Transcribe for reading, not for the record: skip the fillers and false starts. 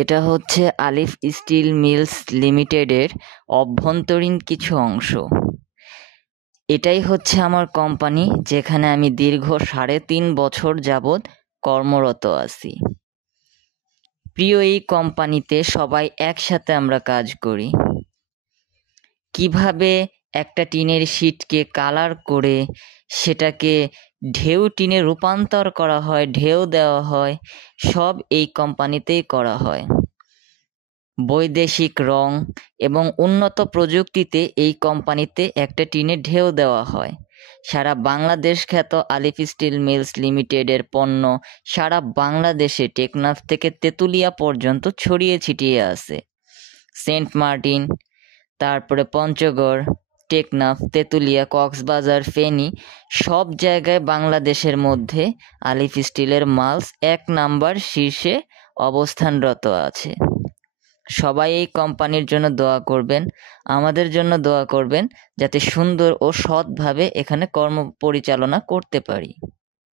এটা হচ্ছে আলিফ steel mills লিমিটেডের অভ্যন্তরীণ কিছু অংশ। এটাই হচ্ছে আমার কোম্পানি, যেখানে আমি দীর্ঘ 3.5 বছর যাবৎ কর্মরত আছি। প্রিয় এই কোম্পানিতে সবাই একসাথে আমরা কাজ করি। কিভাবে একটা টিনের শিটকে কালার করে সেটাকে ঢেউ টিনে রূপান্তর করা হয়, ঢেউ দেওয়া হয়, সব এই কোম্পানিতেই করা হয়। বৈদেশিক রং এবং উন্নত প্রযুক্তিতে এই কোম্পানিতে একটা টিনে ঢেউ দেওয়া হয়। সারা বাংলাদেশ খ্যাত আলিফ স্টিল মিলস লিমিটেডের পণ্য সারা বাংলাদেশে টেকনাফ থেকে তেঁতুলিয়া পর্যন্ত ছড়িয়ে ছিটিয়ে আছে। সেন্ট মার্টিন, তারপরে পঞ্চগড়, টেকনাফ, তেঁতুলিয়া, কক্সবাজার, ফেনী, সব জায়গায় বাংলাদেশের মধ্যে আলিফ স্টিলের মালস 1 নাম্বার শীর্ষে অবস্থানরত আছে। সবাই এই কোম্পানির জন্য দোয়া করবেন, আমাদের জন্য দোয়া করবেন, যাতে সুন্দর ও সৎভাবে এখানে কর্ম পরিচালনা করতে পারি।